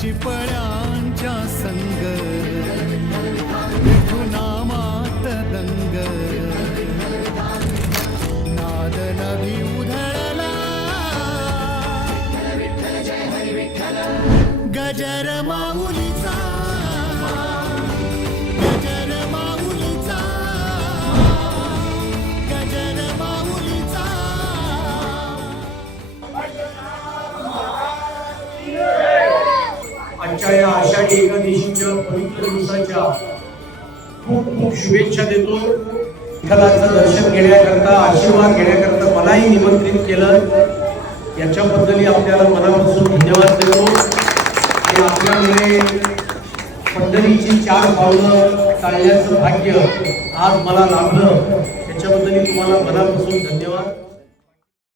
चिपळ्यांच्या संग. विठुनामात दंग. नाद नवी उधळला. गजर माऊलीचा. आजच्या या आषाढी एकादशीच्या पवित्र दिवसाच्या खूप खूप शुभेच्छा देतो. विठ्ठलाचं दर्शन घेण्याकरता आशीर्वाद घेण्याकरता मलाही निमंत्रित केलं. याच्याबद्दलही आपल्याला मनापासून धन्यवाद देतो. आणि आपल्यामुळे पंढरीची चार पावलं चालण्याचं भाग्य आज मला लाभलं. त्याच्याबद्दलही तुम्हाला मनापासून धन्यवाद.